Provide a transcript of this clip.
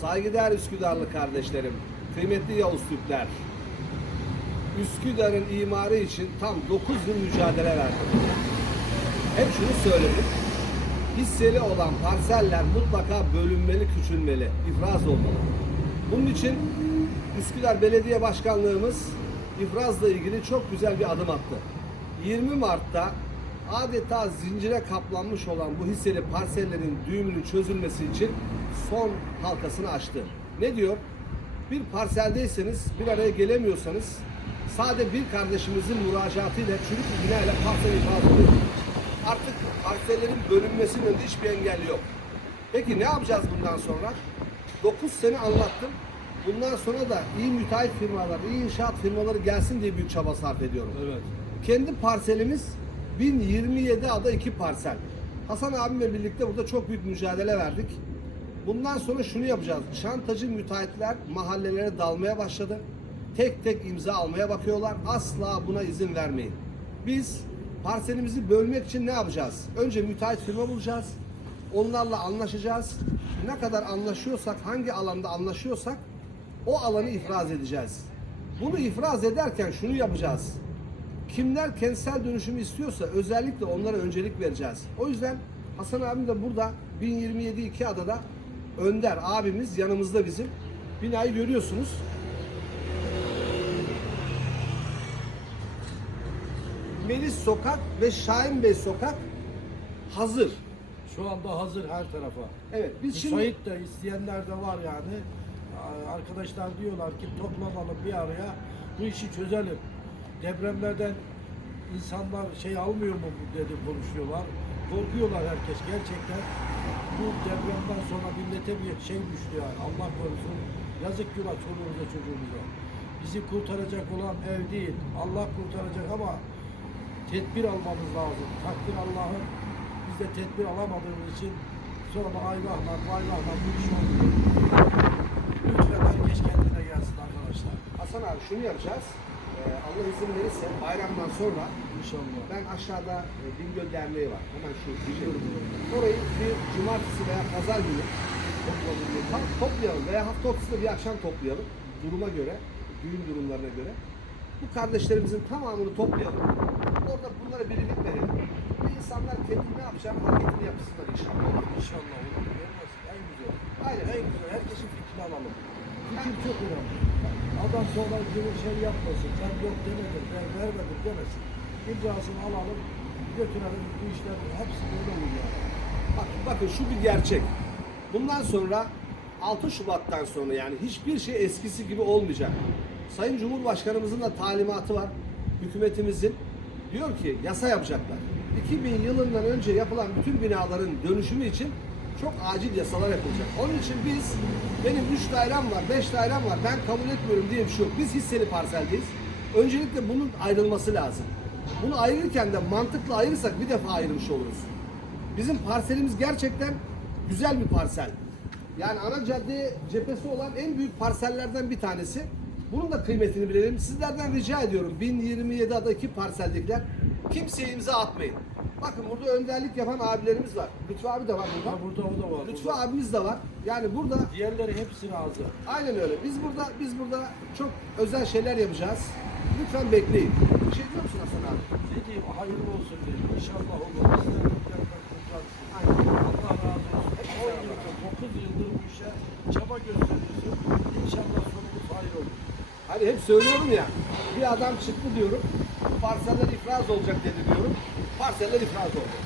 Saygıdeğer Üsküdarlı kardeşlerim, kıymetli Yavuz Türkler. Üsküdar'ın imarı için tam 9 yıl mücadele verdim. Hep şunu söyledim. Hisseli olan parseller mutlaka bölünmeli, küçülmeli, ifraz olmalı. Bunun için Üsküdar Belediye Başkanlığımız ifrazla ilgili çok güzel bir adım attı. 20 Mart'ta adeta zincire kaplanmış olan bu hisseli parsellerin düğümünün çözülmesi için son halkasını açtı. Ne diyor? Bir parseldeyseniz, bir araya gelemiyorsanız sade bir kardeşimizin müracaatıyla çürük bir binayla parsel. Artık parsellerin bölünmesinin önünde hiçbir engel yok. Peki ne yapacağız bundan sonra? 9 sene anlattım. Bundan sonra da iyi müteahhit firmalar, iyi inşaat firmaları gelsin diye büyük çaba sarf ediyorum. Evet. Kendi parselimiz 1027 ada 2 parsel. Hasan abimle birlikte burada çok büyük mücadele verdik. Bundan sonra şunu yapacağız. Şantacı müteahhitler mahallelere dalmaya başladı. Tek tek imza almaya bakıyorlar. Asla buna izin vermeyin. Biz parselimizi bölmek için ne yapacağız? Önce müteahhit firma bulacağız. Onlarla anlaşacağız. Ne kadar anlaşıyorsak, hangi alanda anlaşıyorsak o alanı ifraz edeceğiz. Bunu ifraz ederken şunu yapacağız. Kimler kentsel dönüşümü istiyorsa özellikle onlara öncelik vereceğiz. O yüzden Hasan abim de burada 1027 iki adada Önder abimiz yanımızda bizim. Binayı görüyorsunuz. Melis Sokak ve Şahin Bey Sokak hazır. Şu anda hazır her tarafa. Evet biz şimdi Müsait de isteyenler de var yani. Arkadaşlar diyorlar ki toplanalım bir araya bu işi çözelim. Depremlerden insanlar şey almıyor mu dedi konuşuyorlar. Korkuyorlar herkes gerçekten. Bu depremden sonra millete bir şey düştü yani Allah korusun. Yazık günah çoluğumuza çocuğumuza. Bizi kurtaracak olan ev değil. Allah kurtaracak ama tedbir almamız lazım. Takdir Allah'ın biz de tedbir alamadığımız için sonra aylahla vaylahla bu iş olmuyor. Lütfen herkes kendine gelsin arkadaşlar. Hasan abi şunu yapacağız. Ee, Allah izin verirse bayramdan sonra İnşallah. ben aşağıda e, Bingöl Derneği var. Hemen şu Orayı bir cumartesi veya pazar günü toplayalım. Toplayalım veya hafta ortasında bir akşam toplayalım. Duruma göre, düğün durumlarına göre. Bu kardeşlerimizin tamamını toplayalım. Orada bunlara birlik verelim. Ve insanlar kendi ne yapacağını hareketini yapsınlar inşallah. İnşallah olur. En güzel. Aynen. En güzel. Herkesin fikrini alalım. Fikir çok önemli. Adam sonra gibi şey yapmasın. Ben yok demedim, ben vermedim demesin. İmzasını alalım, götürelim bu işler hepsi böyle olur yani. Bak, bakın şu bir gerçek. Bundan sonra 6 Şubat'tan sonra yani hiçbir şey eskisi gibi olmayacak. Sayın Cumhurbaşkanımızın da talimatı var. Hükümetimizin diyor ki yasa yapacaklar. 2000 yılından önce yapılan bütün binaların dönüşümü için çok acil yasalar yapılacak. Onun için biz benim 3 dairem var, 5 dairem var. Ben kabul etmiyorum diye bir şey yok. Biz hisseli parseldeyiz. Öncelikle bunun ayrılması lazım. Bunu ayırırken de mantıklı ayırırsak bir defa ayırmış oluruz. Bizim parselimiz gerçekten güzel bir parsel. Yani ana cadde cephesi olan en büyük parsellerden bir tanesi. Bunun da kıymetini bilelim. Sizlerden rica ediyorum 1027 adaki parseldekiler kimseye imza atmayın. Bakın burada önderlik yapan abilerimiz var. Lütfü abi de var Ha burada. burada o da var. Lütfü burada. abimiz de var. Yani burada Diğerleri hepsi razı. aynen öyle. Biz burada biz burada çok özel şeyler yapacağız. Lütfen bekleyin. Bir şey diyor musun Hasan abi? Ne diyeyim hayırlı olsun diyeyim. İnşallah olur. Bizler kurtarsın. Aynen. Allah razı olsun. 10 yıldır, 9 yıldır bu işe çaba gösteriyorsun. İnşallah sonumuz hayır olur. Hani hep söylüyorum ya, bir adam çıktı diyorum, parseller ifraz olacak dedi diyorum, parseller ifraz oldu.